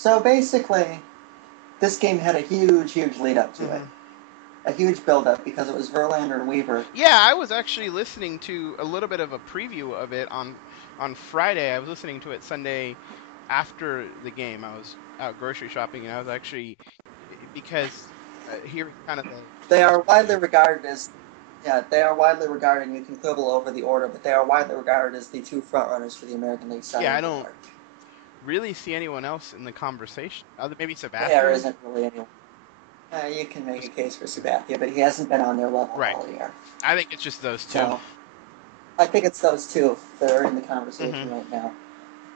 So basically, this game had a huge lead up to it. A huge build up because it was Verlander and Weaver. Yeah, I was actually listening to a little bit of a preview of it on Friday. I was listening to it Sunday after the game. I was out grocery shopping, and I was actually because hearing kind of They are widely regarded as they are widely regarded, and you can quibble over the order, but they are widely regarded as the two frontrunners for the American League Cy yeah, I Young don't Award. really see anyone else in the conversation. Other maybe There Sabathia. isn't really anyone. You can make a case for Sabathia, but he hasn't been on their level Right. all year. I think it's just those two. So I think it's those two that are in the conversation Mm-hmm. right now.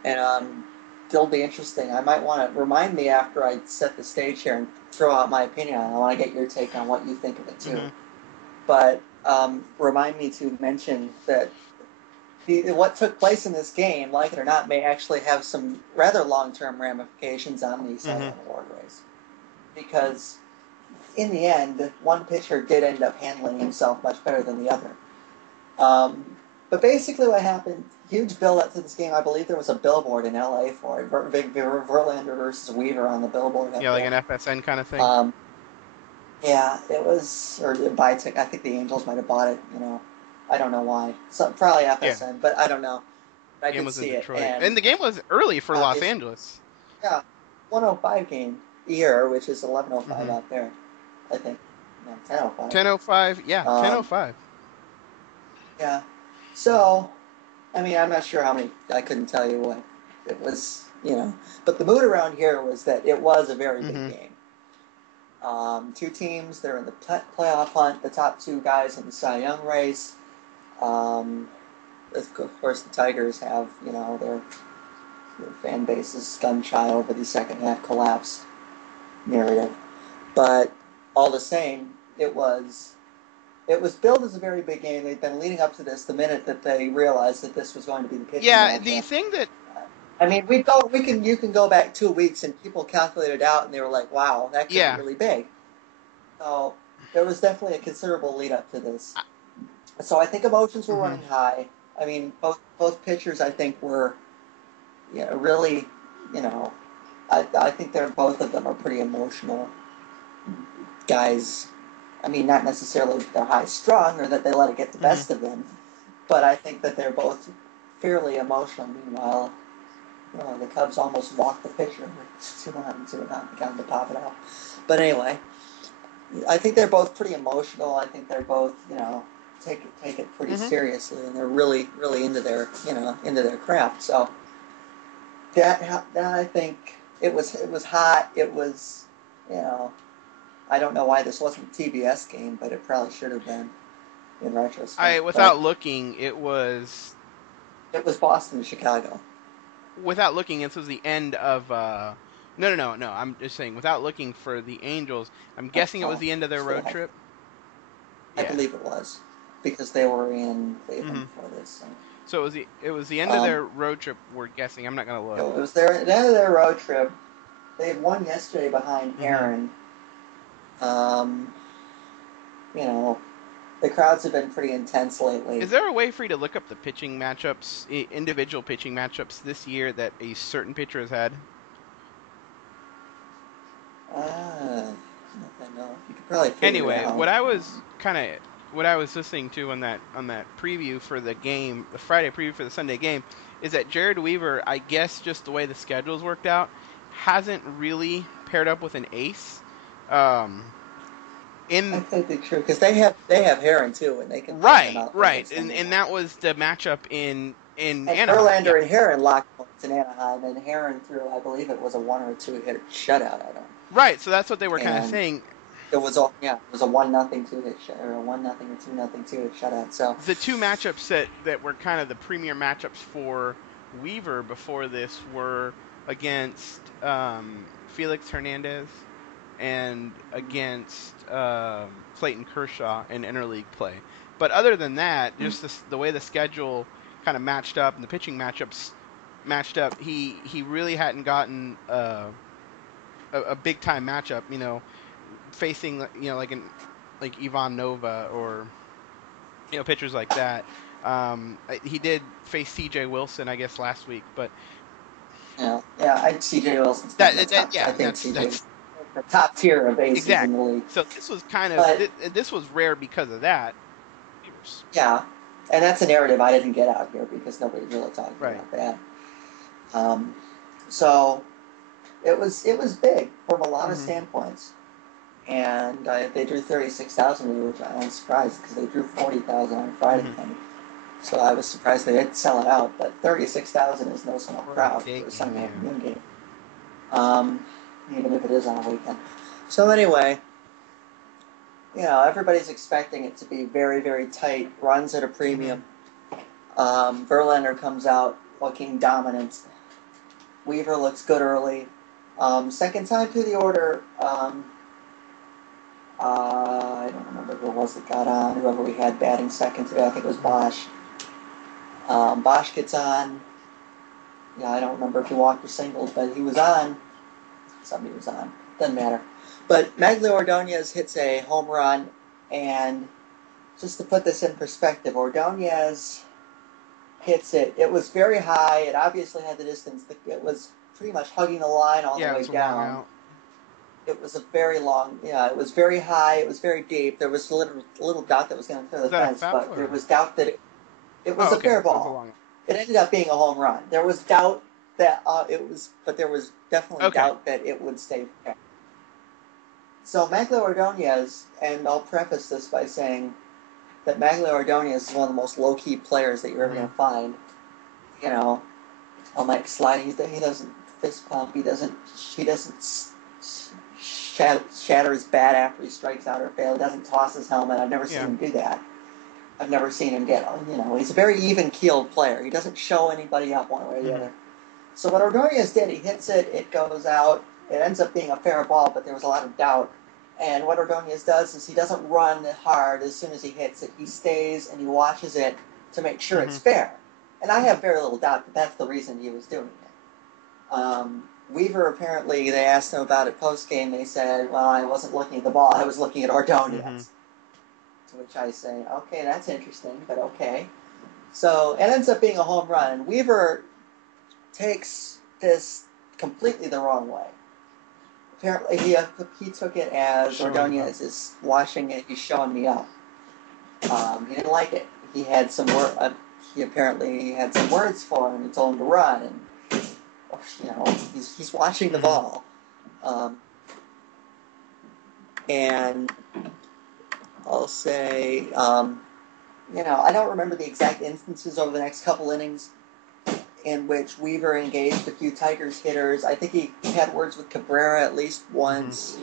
And it'll be interesting. I might want to remind me after I set the stage here and throw out my opinion on it. I want to get your take on what you think of it too. Mm-hmm. But remind me to mention that what took place in this game, like it or not, may actually have some rather long-term ramifications on the Cy Young Award race. Because in the end, one pitcher did end up handling himself much better than the other. But basically what happened, huge build-up to this game. I believe there was a billboard in L.A. for it. Verlander versus Weaver on the billboard up Yeah, like there. an FSN kind of thing. Yeah, it was, or buy ticket. I think the Angels might have bought it, I don't know why. Probably Yeah, FSN, but I don't know. I game could was in see it. Detroit, And and the game was early for Los obviously, Angeles. yeah, 105 game here, which is 11:05 Mm-hmm. out there, I think. No, 10:05. 10:05. Yeah, Um, 10:05. yeah. So, I mean, I'm not sure how many. I couldn't tell you what it was, But the mood around here was that it was a very big Mm-hmm. game. Two teams, they're in the playoff hunt. The top two guys in the Cy Young race. Of course, the Tigers have, their fan base is gun shy over the second half collapse narrative. But all the same, it was billed as a very big game. They'd been leading up to this the minute that they realized that this was going to be the pitching Yeah, the matchup. thing that I mean, you can go back 2 weeks and people calculated out and they were like, wow, that could be really big. So there was definitely a considerable lead up to this. So I think emotions were running high. I mean, both pitchers I think were, really, I think both of them are pretty emotional guys. I mean, not necessarily that they're high strung or that they let it get the best of them, but I think that they're both fairly emotional. Meanwhile, the Cubs almost walked the pitcher with 2-1, got him to pop it out. But anyway, I think they're both pretty emotional. I think they're both, take it pretty seriously, and they're really into their craft. So that I think it was hot. It was, I don't know why this wasn't a TBS game, but it probably should have been in retrospect. without looking, it was Boston to Chicago. without looking, this was the end of. No. I'm just saying, without looking for the Angels, I'm guessing it was the end of their road trip. I believe it was because they were in Cleveland before this. So it was the end of their road trip. We're guessing. I'm not gonna look. It was the end of their road trip. They had won yesterday behind Aaron. The crowds have been pretty intense lately. Is there a way for you to look up the pitching matchups, individual pitching matchups this year that a certain pitcher has had? No. You could probably figure it out. What I was listening to on that preview for the game, the Friday preview for the Sunday game, is that Jered Weaver, I guess just the way the schedules worked out, hasn't really paired up with an ace. I think it's true because they have Heron too, and they can right, and that was the matchup in Anaheim. Verlander and Heron locked points in Anaheim, and Heron threw, I believe it was a 1 or a 2 hit shutout at him. Right, so that's what they were kind of saying. It was a 1-0 2-hit shut, or a 1-0 or 2-0 2-hit shutout. So the two matchups that were kind of the premier matchups for Weaver before this were against Felix Hernandez and against Clayton Kershaw in interleague play. But other than that, just the way the schedule kind of matched up and the pitching matchups matched up, he really hadn't gotten a big time matchup. Facing like Ivan Nova or pitchers like that. He did face C.J. Wilson, I guess, last week, but C.J. Wilson's That, not the top. yeah, I think that's C.J. the top tier of aces in the exactly. league. So this was kind of But this was rare because of that. yeah, and that's a narrative I didn't get out here because nobody's really talking Right. about that. So it was big from a lot of standpoints, and they drew 36,000, which I'm surprised because they drew 40,000 on Friday night. So I was surprised they didn't sell it out, but 36,000 is no small crowd for a Sunday afternoon game. Even if it is on a weekend. So anyway, everybody's expecting it to be very, very tight, runs at a premium. Verlander comes out looking dominant. Weaver looks good early. Second time through the order, I don't remember who it was that got on, whoever we had batting second today, I think it was Bosch. Bosch gets on. Yeah, I don't remember if he walked or singled, but he was on. Somebody was on. Doesn't matter. But Magglio Ordonez hits a home run, and just to put this in perspective, Ordonez hits it. It was very high. It obviously had the distance. It was pretty much hugging the line all the way down. It was a very long, it was very high. It was very deep. There was a little doubt that was going to clear the fence, but there was doubt that it was a fair ball. It ended up being a home run. There was doubt that but there was definitely doubt that it would stay fair. So Magglio Ordonez, and I'll preface this by saying that Magglio Ordonez is one of the most low-key players that you're ever going to find. On like sliding, he doesn't fist pump. He doesn't shatter his bat after he strikes out or fails. He doesn't toss his helmet. I've never seen him do that. I've never seen him get, he's a very even-keeled player. He doesn't show anybody up one way or the other. So what Ordonez did, he hits it, it goes out, it ends up being a fair ball, but there was a lot of doubt. And what Ordonez does is he doesn't run hard as soon as he hits it. He stays and he watches it to make sure it's fair. And I have very little doubt that that's the reason he was doing it. Weaver, apparently, they asked him about it post-game. They said, well, I wasn't looking at the ball, I was looking at Ordonez. To which I say, okay, that's interesting, but okay. So it ends up being a home run. And Weaver takes this completely the wrong way. Apparently, he took it as Ordonez is watching it. He's showing me up. He didn't like it. He had some he apparently had some words for him. He told him to run, and he's watching the ball. And I'll say, I don't remember the exact instances over the next couple innings in which Weaver engaged a few Tigers hitters. I think he had words with Cabrera at least once.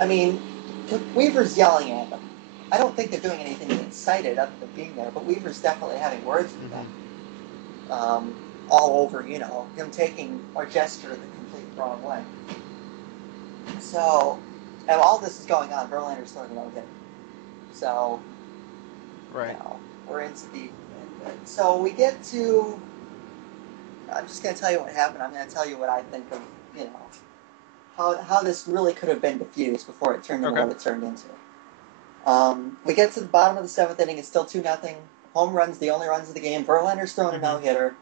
I mean, Weaver's yelling at them. I don't think they're doing anything excited other than being there, but Weaver's definitely having words with them. All over, him taking our gesture the complete wrong way. So, and all this is going on, Verlander's throwing no hit. So, we're into the... So we get to... I'm just going to tell you what happened. I'm going to tell you what I think of, how this really could have been diffused before it turned into what it turned into. We get to the bottom of the seventh inning. It's still 2-0. Home run's the only runs of the game. Verlander's throwing a no-hitter.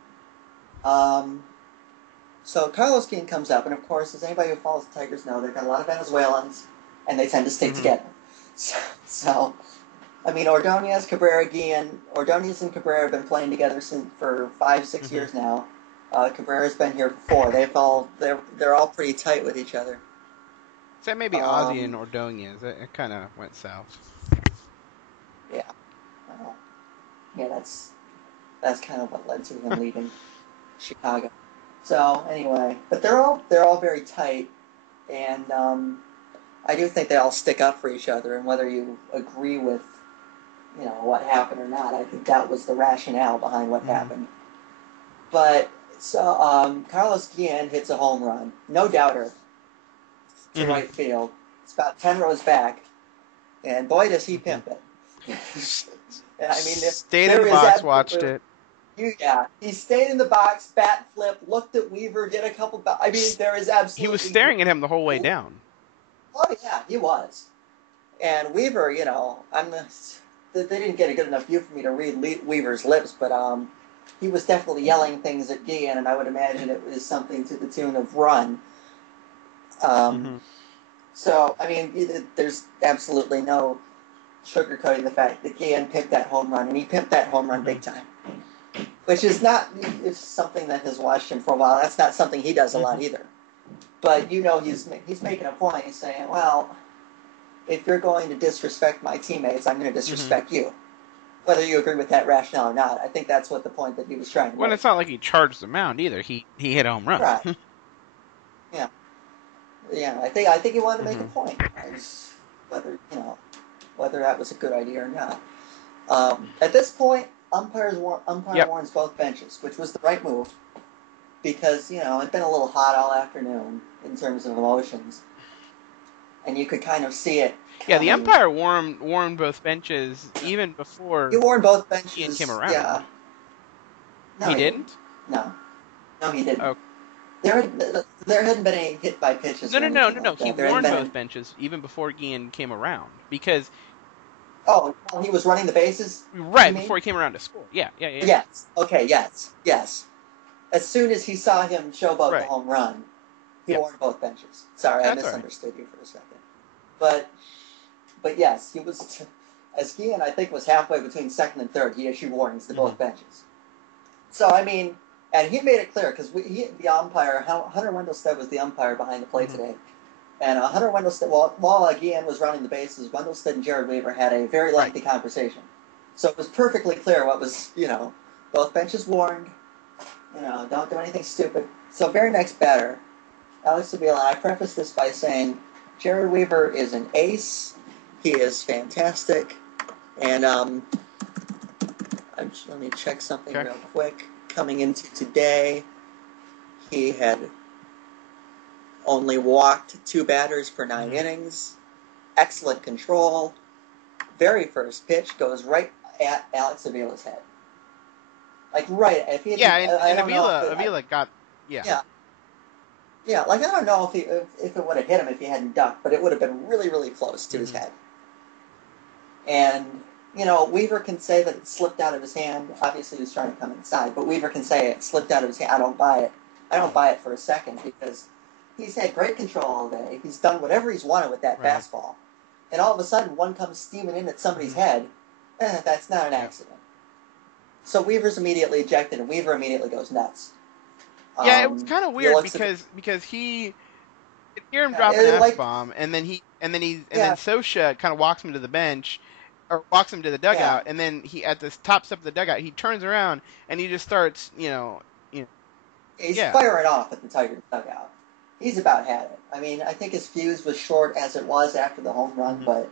So Carlos Guillen comes up, and of course, as anybody who follows the Tigers know, they've got a lot of Venezuelans, and they tend to stay together. So, I mean, Ordonez, Cabrera, Guillen, Ordonez and Cabrera have been playing together for 5-6 years now. Cabrera's been here for 4. They're all pretty tight with each other. So maybe Ozzie and Ordonez. It kind of went south. Yeah. That's kind of what led to him leaving Chicago. So anyway, but they're all very tight, and I do think they all stick up for each other. And whether you agree with what happened or not, I think that was the rationale behind what happened. But so Carlos Guillen hits a home run, no doubter, to right field. It's about 10 rows back, and boy does he pimp it. And I mean, stayed in the box, watched it. He stayed in the box, bat flip, looked at Weaver, did a couple. I mean, there is absolutely. He was staring at him the whole way down. Oh yeah, he was. And Weaver, they didn't get a good enough view for me to read Weaver's lips, but he was definitely yelling things at Guillen, and I would imagine it was something to the tune of "run." So, I mean, there's absolutely no sugarcoating the fact that Guillen pimped that home run, and he pimped that home run big time. Which is not, it's something that has watched him for a while. That's not something he does a lot either. But, he's making a point. He's saying, well, if you're going to disrespect my teammates, I'm going to disrespect you. Whether you agree with that rationale or not. I think that's what the point that he was trying to make. Well, it's not like he charged the mound either. He hit a home run. Right. Yeah. Yeah, I think he wanted to make a point. Whether that was a good idea or not. At this point, umpire warns both benches, which was the right move, because it'd been a little hot all afternoon in terms of emotions, and you could kind of see it. Yeah, the umpire warned both benches even before. He warned both benches. Guillen came around. Yeah. No, he didn't. No, he didn't. Okay. There hadn't been any hit by pitches. No. Like he warned both benches even before Guillen came around because. Oh, well, he was running the bases? Right, before he came around to score. Yeah. Yes. Okay, yes. As soon as he saw him showboat the home run, he warned both benches. Sorry, I misunderstood you for a second. But yes, he was, as Guillen, I think, was halfway between second and third, he issued warnings to both benches. So, I mean, and he made it clear, because the umpire, Hunter Wendelstedt was the umpire behind the plate today. And Hunter Wendelstedt, while Guillen was running the bases, Wendelstedt and Jered Weaver had a very lengthy conversation. So it was perfectly clear what was, both benches warned, don't do anything stupid. So very next batter, Alex Avila, I preface this by saying, Jered Weaver is an ace. He is fantastic. And let me check something real quick. Coming into today, he had only walked 2 batters for 9 innings. Excellent control. Very first pitch goes right at Alex Avila's head. Like right. If he had, and Avila got. Yeah, like I don't know if it would have hit him if he hadn't ducked, but it would have been really, really close to his head. And Weaver can say that it slipped out of his hand. Obviously, he was trying to come inside, but Weaver can say it slipped out of his hand. I don't buy it. I don't buy it for a second, because he's had great control all day. He's done whatever he's wanted with that fastball. And all of a sudden, one comes steaming in at somebody's head. That's not an accident. So Weaver's immediately ejected, and Weaver immediately goes nuts. Yeah, it was kind of weird because he could hear him drop an F-bomb, and then Sosha kind of walks him to the bench, or walks him to the dugout, and then he at the top step of the dugout, he turns around and he just starts, He's firing off at the Tigers dugout. He's about had it. I mean, I think his fuse was short as it was after the home run, but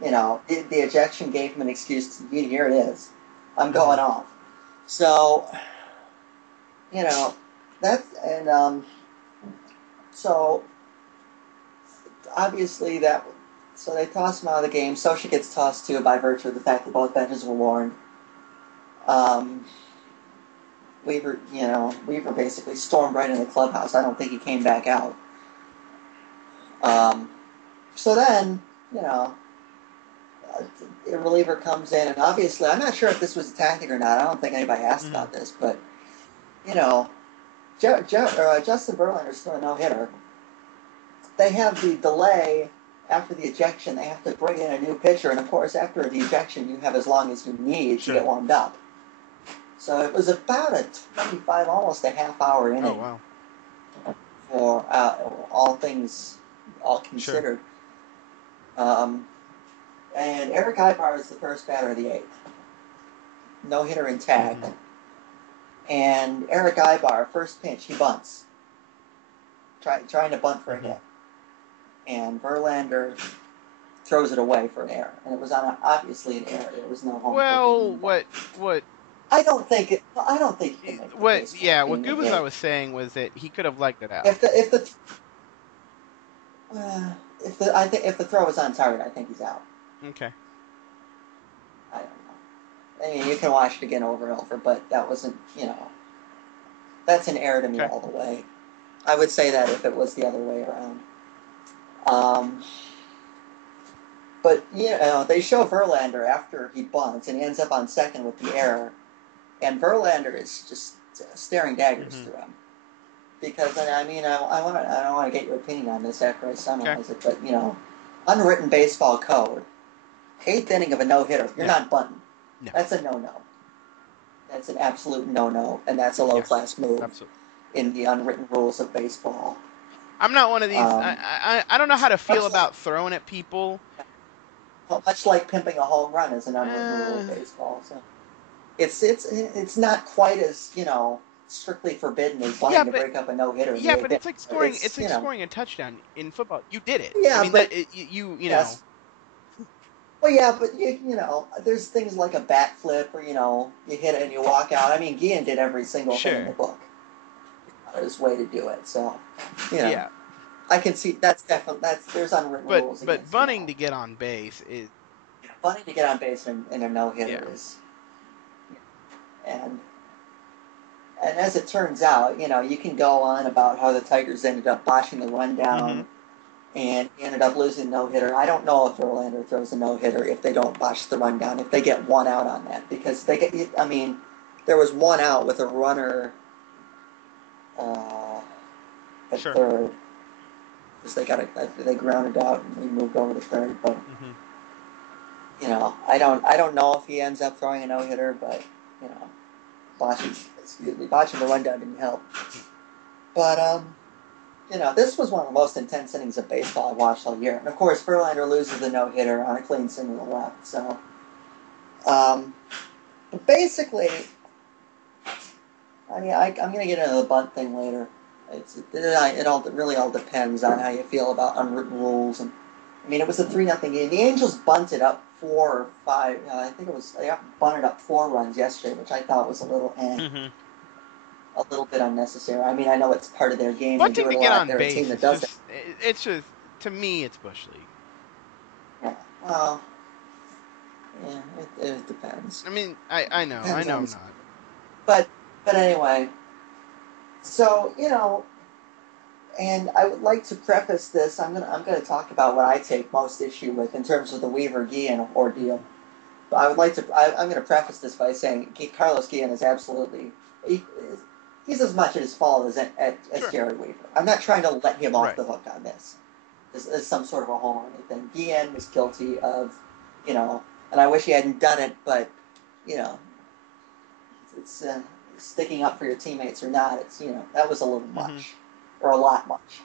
the ejection gave him an excuse to, here it is, I'm going off. So, that's, and, so, obviously so they toss him out of the game. Sosha gets tossed too by virtue of the fact that both benches were warned. Weaver basically stormed right in the clubhouse. I don't think he came back out. So then, a reliever comes in, and obviously, I'm not sure if this was a tactic or not. I don't think anybody asked about this, but, Justin Verlander's still a no-hitter. They have the delay after the ejection. They have to bring in a new pitcher, and of course, after the ejection, you have as long as you need to get warmed up. So it was about a 25, almost a half-hour inning. Oh, wow. For all things all considered. And Eric Ibar is the first batter of the 8th. No-hitter and tag. And Eric Ibar, first pitch, he bunts. Trying to bunt for a hit. And Verlander throws it away for an error. And it was obviously an error. There was no home. Well, what? I don't think he can make what Gubazar was saying was that he could have legged it out. If the throw was on target, I think he's out. Okay. I don't know. I mean, you can watch it again over and over, but that wasn't, that's an error to me all the way. I would say that if it was the other way around. But, they show Verlander after he bunts, and he ends up on second with the error. And Verlander is just staring daggers through him. Because, I mean, I don't want to get your opinion on this after I summarize it, but, unwritten baseball code, 8th inning of a no-hitter, you're not bunting. No. That's a no-no. That's an absolute no-no, and that's a low-class move in the unwritten rules of baseball. I'm not one of these. I don't know how to feel about throwing at people. Much like pimping a home run is an unwritten rule of baseball. So it's not quite as strictly forbidden as wanting to break up a no-hitter. Yeah, but it's like scoring. It's like scoring a touchdown in football. You did it. Yeah, I mean, but you know. Well, yeah, but there's things like a bat flip, or you hit it and you walk out. I mean, Guillen did every single thing in the book. His way to do it. So, I can see there's unwritten rules. But bunting to get on base is bunting to get on base in a no-hitter is, and as it turns out, you can go on about how the Tigers ended up botching the rundown and ended up losing no-hitter. I don't know if Verlander throws a no-hitter if they don't botch the rundown, if they get one out on that, because there was one out with a runner at third, because they grounded out and we moved over to third, but I don't know if he ends up throwing a no-hitter, but botching the rundown didn't help. But this was one of the most intense innings of baseball I've watched all year. And of course, Verlander loses the no-hitter on a clean single to the left. So, but basically, I mean, I'm going to get into the bunt thing later. It really all depends on how you feel about unwritten rules. And I mean, it was a 3-0 game. The Angels bunted up 4 or 5. I think they bunted up 4 runs yesterday, which I thought was a little a little bit unnecessary. I mean, I know it's part of their game. Bunting they do to it a get lot. on They're base, a team that does it's just, to me, it's Bush League. Yeah. Well, yeah, it depends. I mean, I know I'm not. But anyway, so and I would like to preface this. I'm gonna talk about what I take most issue with in terms of the Weaver-Guillen ordeal. But I would like to. I'm going to preface this by saying Carlos Guillen is absolutely. He's as much at his fault as Jered Weaver. I'm not trying to let him off the hook on this as some sort of a home or anything. Guillen was guilty of, and I wish he hadn't done it, but, it's sticking up for your teammates or not. It's, that was a little much, or a lot much.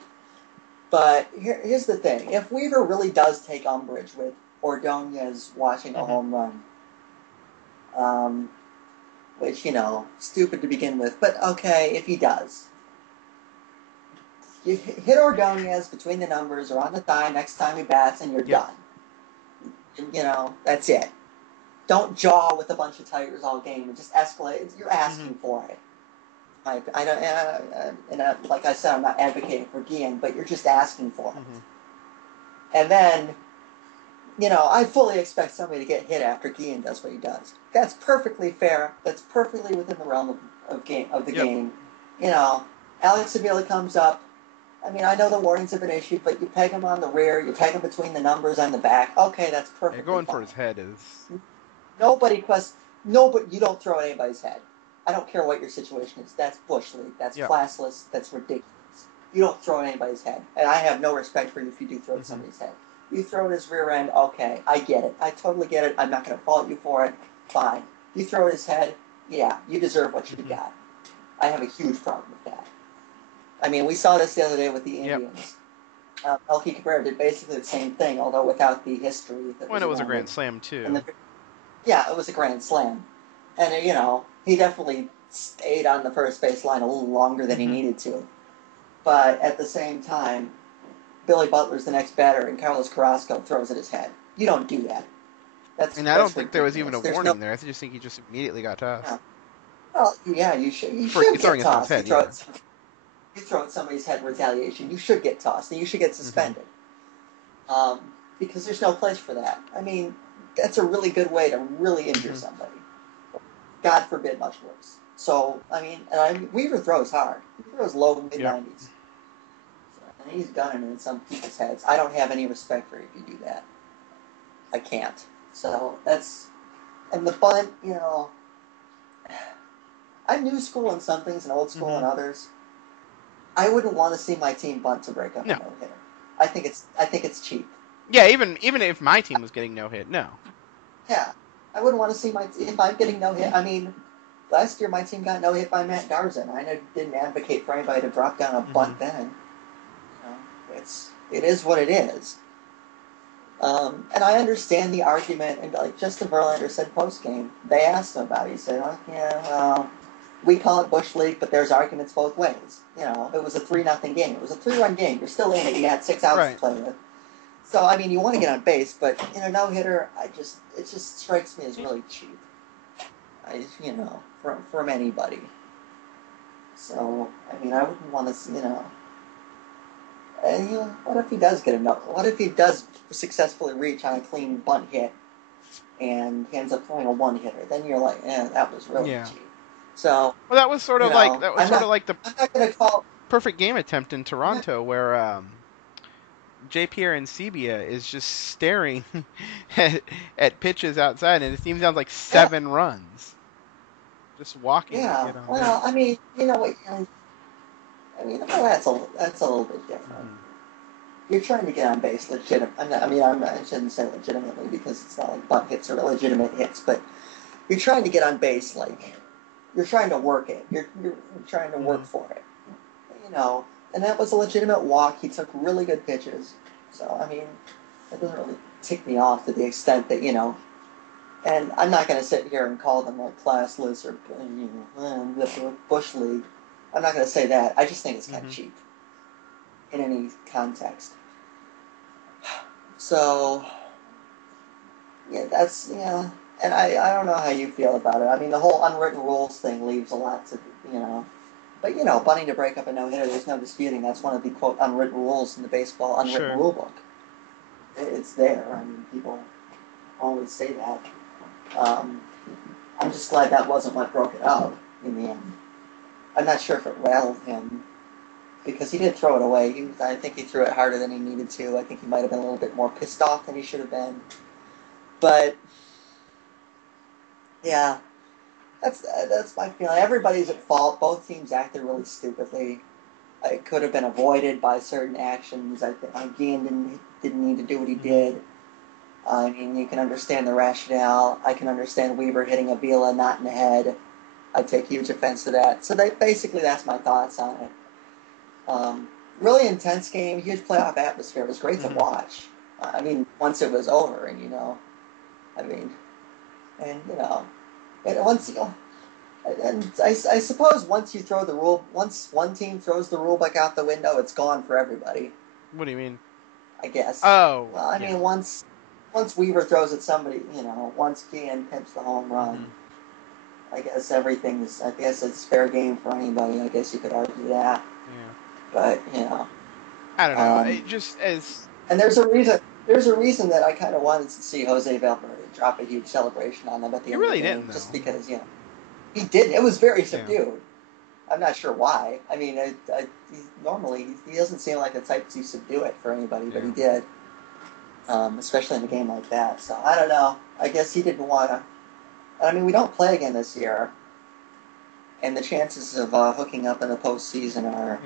But here's the thing. If Weaver really does take umbrage with Ordonez watching a home run, which, stupid to begin with, but okay, if he does. You hit Ordonez between the numbers or on the thigh next time he bats and you're done. That's it. Don't jaw with a bunch of Tigers all game and just escalate. You're asking for it. Like I said, I'm not advocating for Guillen, but you're just asking for it. And then, I fully expect somebody to get hit after Guillen does what he does. That's perfectly fair. That's perfectly within the realm of the game. Alex Avila comes up. I mean, I know the warnings have been issued, but you peg him on the rear, you peg him between the numbers on the back. Okay, that's perfectly going fine. For his head is... Nobody, you don't throw at anybody's head. I don't care what your situation is. That's Bush League. That's classless. That's ridiculous. You don't throw at anybody's head. And I have no respect for you if you do throw at somebody's head. You throw at his rear end, okay, I get it. I totally get it. I'm not going to fault you for it. Fine. You throw at his head, yeah, you deserve what you got. I have a huge problem with that. I mean, we saw this the other day with the Indians. Melky Cabrera did basically the same thing, although without the history. When it was a grand slam, too. It was a grand slam. And, he definitely stayed on the first base line a little longer than he needed to. But at the same time, Billy Butler's the next batter, and Carlos Carrasco throws at his head. You don't do that. I don't think there was even a warning there. I just think he just immediately got tossed. Yeah. Well, yeah, you should get tossed. Head, you throw at somebody's head in retaliation, you should get tossed, and you should get suspended. Because there's no place for that. I mean, that's a really good way to really injure somebody. God forbid, much worse. So, Weaver throws hard. He throws low mid-90s. And he's gunning in some people's heads. I don't have any respect for you if you do that. I can't. So, and the bunt, I'm new school in some things and old school in others. I wouldn't want to see my team bunt to break up a no-hitter. I think it's cheap. Yeah, even if my team was getting no hit, no. Yeah, I wouldn't want to see if I'm getting no hit. I mean, last year my team got no hit by Matt Garza, and I didn't advocate for anybody to drop down a bunt then. It is what it is. And I understand the argument, and like Justin Verlander said post game, they asked him about it. He said, well, we call it Bush League, but there's arguments both ways. It was a 3-0 game. It was a 3-run game. You're still in it. You had 6 outs to play with. So, I mean, you want to get on base, but in a no-hitter, it just strikes me as really cheap. From anybody. So, I mean, I wouldn't want to, And what if he does get a no? What if he does successfully reach on a clean bunt hit, and he ends up throwing a one-hitter? Then you're like, that was really cheap. So, well, that was sort of like the I'm not going to call perfect game attempt in Toronto where J.P.R. Encibia is just staring at pitches outside, and it seems to have like 7 runs, just walking. Yeah. Well, I mean, what? That's a little bit different. You're trying to get on base I shouldn't say legitimately because it's not like bunt hits are legitimate hits, but you're trying to get on base like you're trying to work it. You're trying to work for it. And that was a legitimate walk. He took really good pitches. So, I mean, it doesn't really tick me off to the extent that, and I'm not going to sit here and call them like classless or, the Bush League. I'm not going to say that. I just think it's kind of cheap in any context. So, and I don't know how you feel about it. I mean, the whole unwritten rules thing leaves a lot to, But, bunting to break up a no-hitter, there's no disputing. That's one of the, quote, unwritten rules in the baseball unwritten rule book. It's there. I mean, people always say that. I'm just glad that wasn't what broke it up in the end. I'm not sure if it rattled him, because he did throw it away. I think he threw it harder than he needed to. I think he might have been a little bit more pissed off than he should have been. But, yeah. That's my feeling. Everybody's at fault. Both teams acted really stupidly. It could have been avoided by certain actions. I think Guillen didn't need to do what he did. I mean, you can understand the rationale. I can understand Weaver hitting Avila not in the head. I take huge offense to that. So that's my thoughts on it. Really intense game, huge playoff atmosphere. It was great to watch. I mean, once it was over, and and I suppose once one team throws the rule book out the window, it's gone for everybody. What do you mean? I guess. Oh. Well, I mean, once Weaver throws at somebody, once Guillen hits the home run, I guess it's fair game for anybody. I guess you could argue that. Yeah. But, I don't know. It just as... And there's a reason that I kind of wanted to see Jose Valverde drop a huge celebration on them at the end of the game. Didn't, just because, he didn't. It was very subdued. Yeah. I'm not sure why. I mean, normally he doesn't seem like the type to subdue it for anybody, but he did. Especially in a game like that. So, I don't know. I guess he didn't want to. I mean, we don't play again this year. And the chances of hooking up in the postseason are,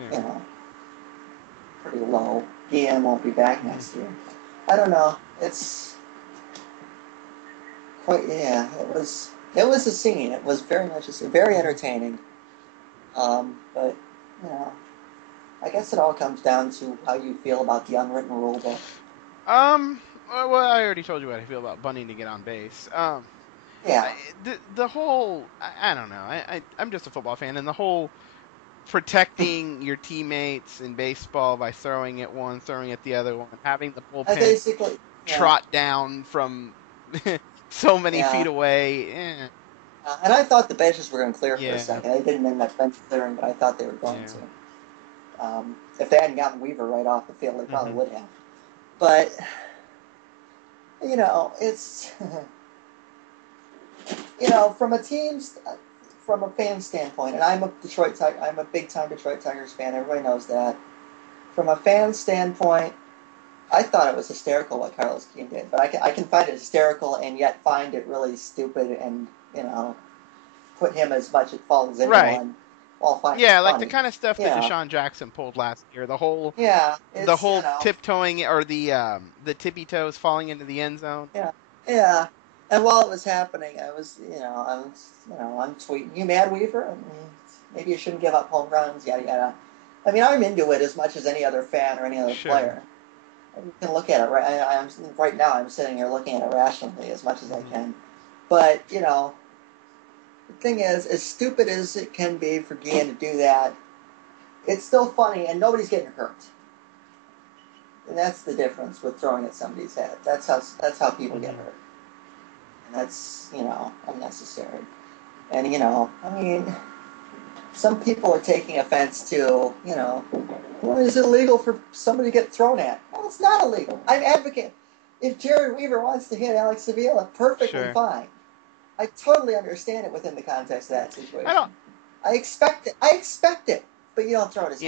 pretty low. Guillen won't be back next year. I don't know. It's quite, it was a scene. It was very much very entertaining. But, I guess it all comes down to how you feel about the unwritten rule book. Well, I already told you what I feel about bunting to get on base. Yeah. The whole, I don't know. I'm just a football fan, and the whole protecting your teammates in baseball by throwing at one, throwing at the other one, having the bullpen trot down from so many feet away. And I thought the benches were going to clear for a second. They didn't end up bench clearing, but I thought they were going to. If they hadn't gotten Weaver right off the field, they probably would have. But, it's... from a fan standpoint, and I'm a big-time Detroit Tigers fan. Everybody knows that. From a fan standpoint, I thought it was hysterical what Carlos Guillen did, but I can find it hysterical and yet find it really stupid and put him as much at fault as anyone. While finding yeah, funny. like the kind of stuff that Deshaun Jackson pulled last year. The whole tiptoeing or the tippy toes falling into the end zone. Yeah. And while it was happening, I was I'm tweeting, "You mad, Weaver? Maybe you shouldn't give up home runs, yada yada." I mean, I'm into it as much as any other fan or any other player. You can look at it right now. I'm sitting here looking at it rationally as much as I can. But the thing is, as stupid as it can be for Guillen to do that, it's still funny, and nobody's getting hurt. And that's the difference with throwing at somebody's head. That's how people get hurt. And that's, unnecessary. And, I mean, some people are taking offense to, well, is it illegal for somebody to get thrown at? Well, it's not illegal. I'm advocating. If Jered Weaver wants to hit Alex Avila, perfectly fine. I totally understand it within the context of that situation. I expect it. But you don't throw it as